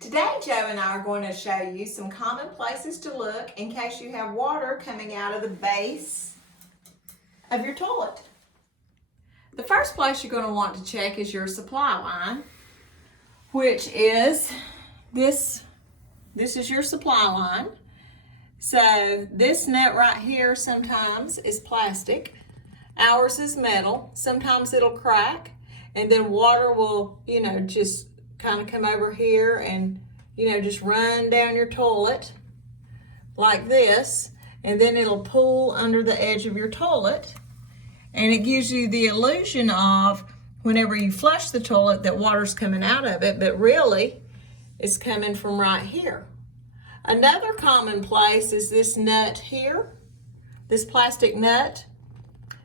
Today, Joe and I are going to show you some common places to look in case you have water coming out of the base of your toilet. The first place you're going to want to check is your supply line, which is this is your supply line. So this nut right here sometimes is plastic. Ours is metal. Sometimes it'll crack, and then water will, just kind of come over here and, just run down your toilet like this, and then it'll pool under the edge of your toilet, and it gives you the illusion of whenever you flush the toilet that water's coming out of it, but really it's coming from right here. Another common place is this nut here, this plastic nut.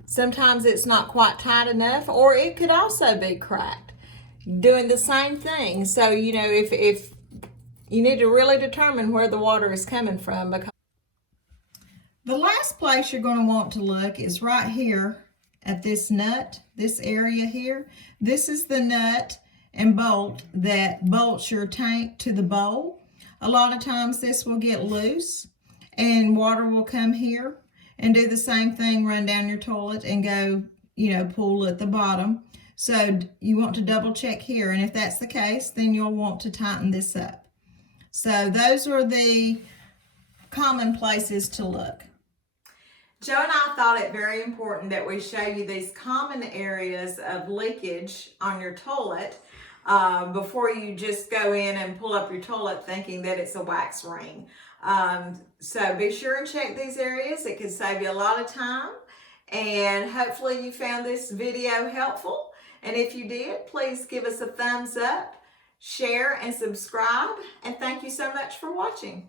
Sometimes it's not quite tight enough, or it could also be cracked. Doing the same thing. So, if you need to really determine where the water is coming from. Because the last place you're going to want to look is right here at this nut, this area here. This is the nut and bolt that bolts your tank to the bowl. A lot of times this will get loose and water will come here and do the same thing, run down your toilet and go, pool at the bottom. So you want to double check here, and if that's the case, then you'll want to tighten this up. So those are the common places to look. Joe and I thought it very important that we show you these common areas of leakage on your toilet before you just go in and pull up your toilet thinking that it's a wax ring. So be sure and check these areas. It can save you a lot of time, and hopefully you found this video helpful. And if you did, please give us a thumbs up, share, and subscribe. And thank you so much for watching.